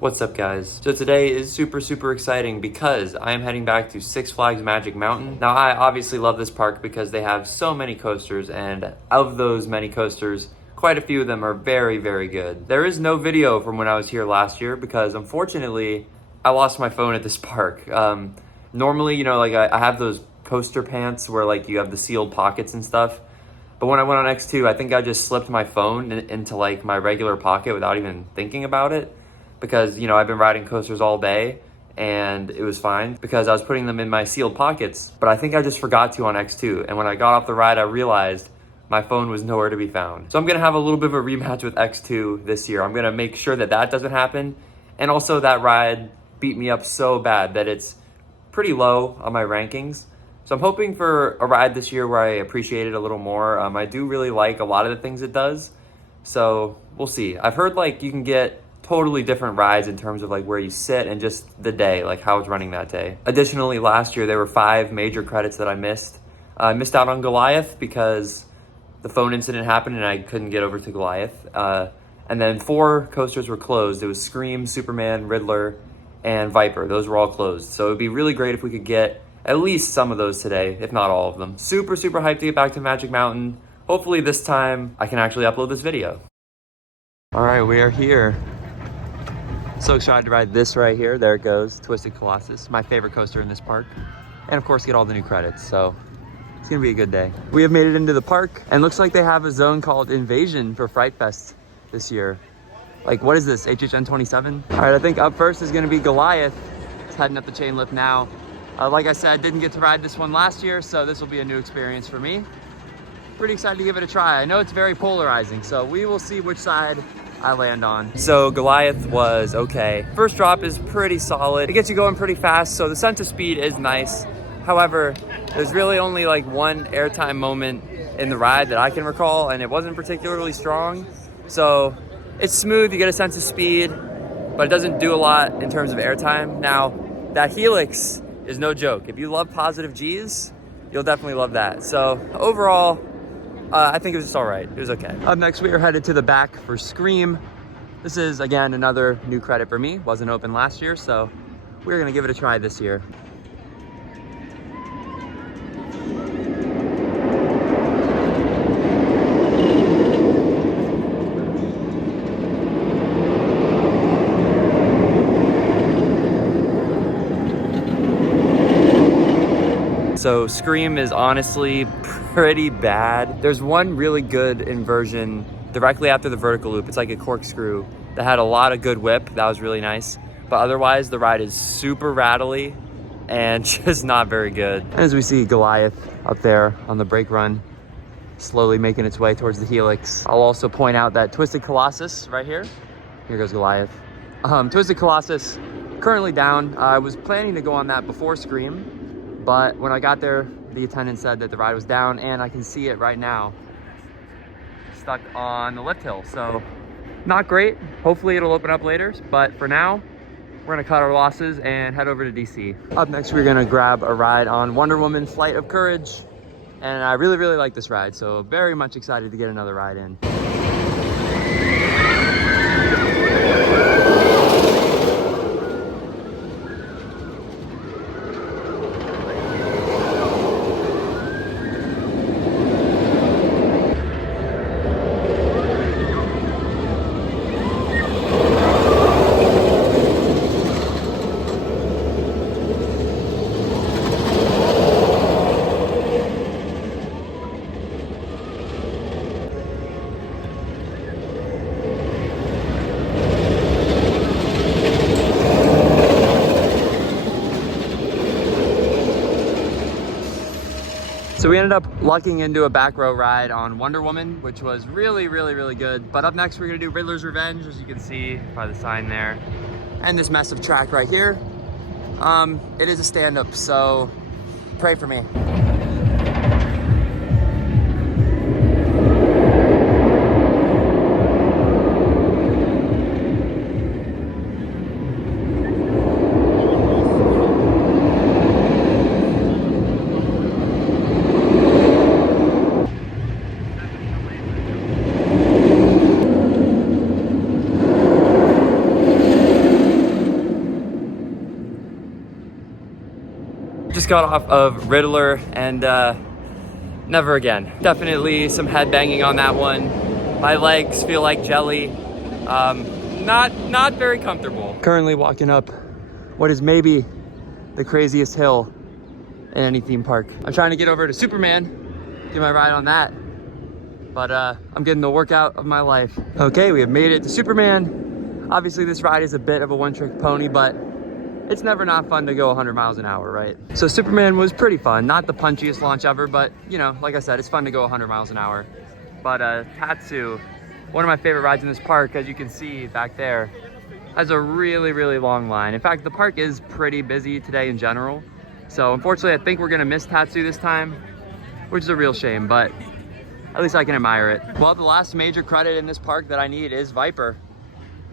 What's up, guys? So today is super exciting because I am heading back to Six Flags Magic Mountain. Now, I obviously love this park because they have so many coasters, and of those many coasters, quite a few of them are very good. There is no video from when I was here last year because unfortunately, I lost my phone at this park. Normally, you know, like I have those coaster pants where like you have the sealed pockets and stuff. But when I went on X2, I think I just slipped my phone into like my regular pocket without even thinking about it. Because, you know, I've been riding coasters all day and it was fine because I was putting them in my sealed pockets. But I think I just forgot to on X2. And when I got off the ride, I realized my phone was nowhere to be found. So I'm gonna have a little bit of a rematch with X2 this year. I'm gonna make sure that that doesn't happen. And also that ride beat me up so bad that it's pretty low on my rankings. So I'm hoping for a ride this year where I appreciate it a little more. I do really like a lot of the things it does. So we'll see. I've heard like you can get totally different rides in terms of like where you sit and just the day, like how it's running that day. Additionally, last year there were 5 major credits that I missed. I missed out on Goliath because the phone incident happened and I couldn't get over to Goliath. And then 4 coasters were closed. It was Scream, Superman, Riddler, and Viper. Those were all closed. So it'd be really great if we could get at least some of those today, if not all of them. Super hyped to get back to Magic Mountain. Hopefully this time I can actually upload this video. All right, we are here. So excited to ride this right here. There it goes, Twisted Colossus, my favorite coaster in this park. And of course, get all the new credits, so it's gonna be a good day. We have made it into the park, and looks like they have a zone called Invasion for Fright Fest this year. Like, what is this, HHN 27? All right, I think up first is gonna be Goliath. It's heading up the chain lift now. Like I said, didn't get to ride this one last year, so this will be a new experience for me. Pretty excited to give it a try. I know it's very polarizing, so we will see which side I land on. So Goliath was okay. First drop is pretty solid. It gets you going pretty fast, so the sense of speed is nice. However, there's really only like one airtime moment in the ride that I can recall, and it wasn't particularly strong. So it's smooth, you get a sense of speed, but it doesn't do a lot in terms of airtime. Now, that helix is no joke. If you love positive G's, you'll definitely love that. So overall, I think it was just all right. It was okay. Up next, we are headed to the back for Scream. This is, again, another new credit for me. Wasn't open last year, so we're gonna give it a try this year. So Scream is honestly pretty bad. There's one really good inversion directly after the vertical loop. It's like a corkscrew that had a lot of good whip. That was really nice. But otherwise, the ride is super rattly and just not very good. As we see Goliath up there on the brake run, slowly making its way towards the helix. I'll also point out that Twisted Colossus right here. Here goes Goliath. Twisted Colossus, currently down. I was planning to go on that before Scream, but when I got there, the attendant said that the ride was down, and I can see it right now, stuck on the lift hill. So not great. Hopefully it'll open up later, but for now, we're gonna cut our losses and head over to DC. Up next, we're gonna grab a ride on Wonder Woman Flight of Courage. And I really like this ride, so very much excited to get another ride in. So we ended up lucking into a back row ride on Wonder Woman, which was really good. But up next, we're gonna do Riddler's Revenge, as you can see by the sign there. And this massive track right here. It is a stand-up, so pray for me. got off of Riddler and never again. Definitely some head banging on that one. My legs feel like jelly. Not very comfortable. Currently walking up what is maybe the craziest hill in any theme park. I'm trying to get over to Superman, get my ride on that. But I'm getting the workout of my life. Okay, we have made it to Superman. Obviously this ride is a bit of a one-trick pony, but it's never not fun to go 100 miles an hour, right? So Superman was pretty fun. Not the punchiest launch ever, but you know, like I said, it's fun to go 100 miles an hour. But Tatsu, one of my favorite rides in this park, as you can see back there, has a really, really long line. In fact, the park is pretty busy today in general. So unfortunately, I think we're gonna miss Tatsu this time, which is a real shame, but at least I can admire it. Well, the last major credit in this park that I need is Viper.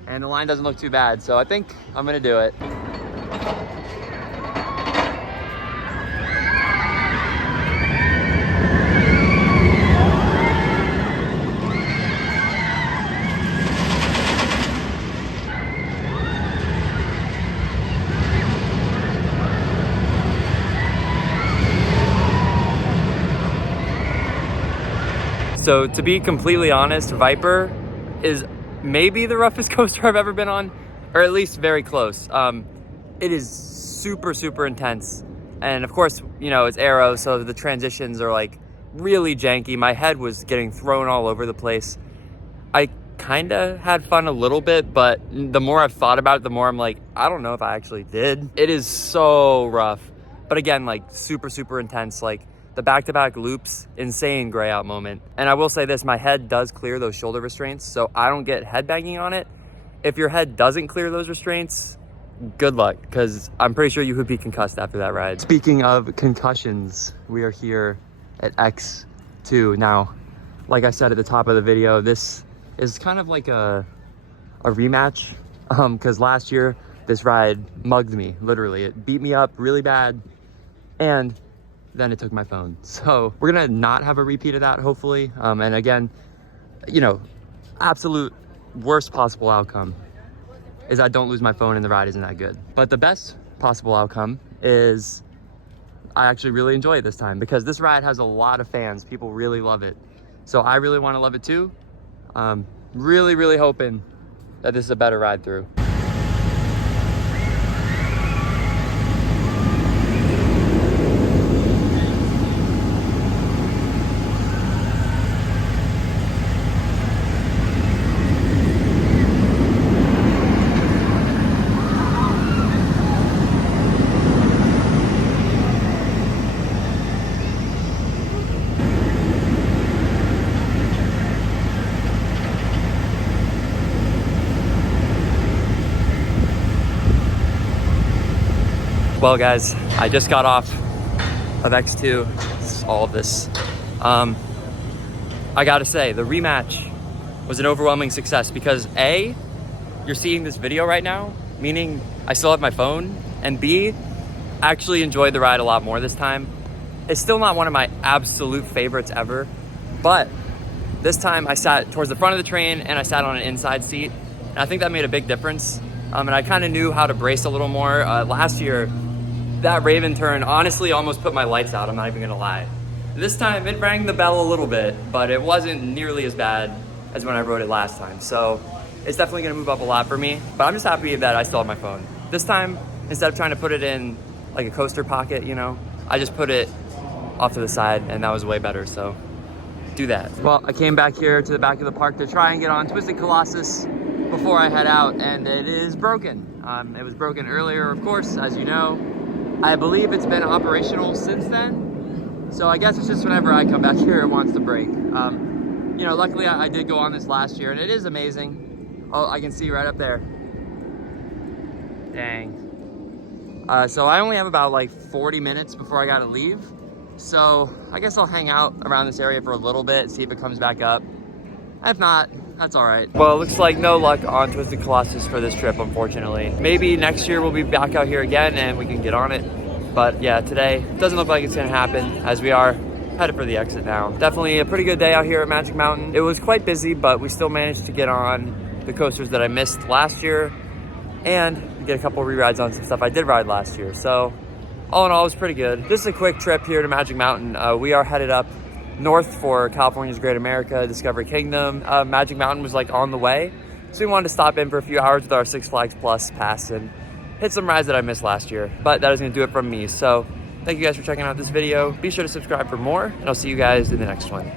And the line doesn't look too bad, so I think I'm gonna do it. So to be completely honest, Viper is maybe the roughest coaster I've ever been on, or at least very close. It is super, super intense. And of course, you know, it's aero, so the transitions are like really janky. My head was getting thrown all over the place. I kind of had fun a little bit, but the more I've thought about it, the more I'm like, I don't know if I actually did. It is so rough. But again, like super, super intense. Like the back-to-back loops, insane gray out moment. And I will say this, my head does clear those shoulder restraints, so I don't get head banging on it. If your head doesn't clear those restraints, good luck, because I'm pretty sure you would be concussed after that ride. Speaking of concussions, we are here at X2. Now, like I said at the top of the video, this is kind of like a rematch, because last year, this ride mugged me, literally. It beat me up really bad, and then it took my phone. So we're gonna not have a repeat of that, hopefully. And again, you know, absolute worst possible outcome is I don't lose my phone and the ride isn't that good. But the best possible outcome is I actually really enjoy it this time, because this ride has a lot of fans. People really love it. So I really wanna love it too. Really, really hoping that this is a better ride through. Well guys, I just got off of X2, all of this. I gotta say, the rematch was an overwhelming success because A, you're seeing this video right now, meaning I still have my phone, and B, I actually enjoyed the ride a lot more this time. It's still not one of my absolute favorites ever, but this time I sat towards the front of the train and I sat on an inside seat, and I think that made a big difference. And I kind of knew how to brace a little more. Last year, that Raven turn honestly almost put my lights out, I'm not even gonna lie. This time it rang the bell a little bit, but it wasn't nearly as bad as when I rode it last time. So it's definitely gonna move up a lot for me, but I'm just happy that I still have my phone. This time, instead of trying to put it in like a coaster pocket, you know, I just put it off to the side, and that was way better, so do that. Well, I came back here to the back of the park to try and get on Twisted Colossus before I head out, and it is broken. It was broken earlier, of course, as you know. I believe it's been operational since then. So I guess it's just whenever I come back here, it wants to break. You know, luckily I did go on this last year, and it is amazing. Oh, I can see right up there. Dang. So I only have about like 40 minutes before I gotta leave. So I guess I'll hang out around this area for a little bit, see if it comes back up. If not, that's all right. Well, it looks like no luck on Twisted Colossus for this trip, unfortunately. Maybe next year we'll be back out here again and we can get on it. But yeah, today doesn't look like it's gonna happen, as we are headed for the exit now. Definitely a pretty good day out here at Magic Mountain. It was quite busy, but we still managed to get on the coasters that I missed last year and get a couple re-rides on some stuff I did ride last year. So all in all, it was pretty good. Just a quick trip here to Magic Mountain. We are headed up north for California's Great America, Discovery Kingdom. Magic Mountain was like on the way, so we wanted to stop in for a few hours with our Six Flags Plus pass and hit some rides that I missed last year. But that is gonna do it from me. So thank you guys for checking out this video. Be sure to subscribe for more, and I'll see you guys in the next one.